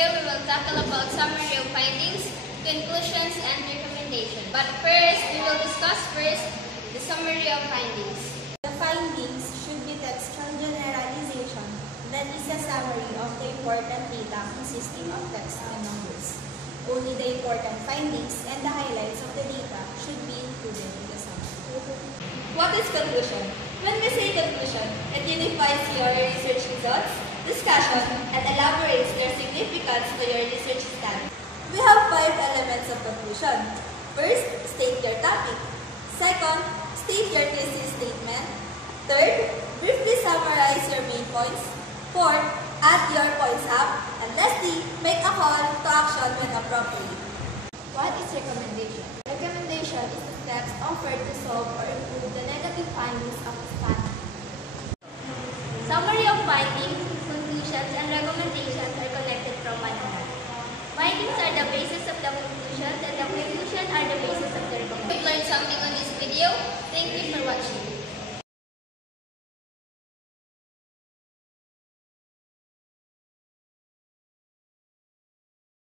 video, we will tackle about summary of findings, conclusions, and recommendations. But first, we will discuss the summary of findings. The findings should be textual generalization, that is a summary of the important data consisting of text and numbers. Only the important findings and the highlights of the data should be included in the summary. What is conclusion? When we say conclusion, it unifies your research results, discussion, and elaborates their significance to your research study. We have 5 elements of conclusion. First, state your topic. Second, state your thesis statement. Third, briefly summarize your main points. Fourth, add your points up. And lastly, make a call to action when appropriate. What is recommendation? Recommendation is the steps offered to solve or improve the negative findings of the study. Summary of findings, conclusions, and recommendations are connected from one another. Findings are the basis of the conclusions, and the conclusions are the basis of the recommendations. If you learned something on this video, thank you for watching.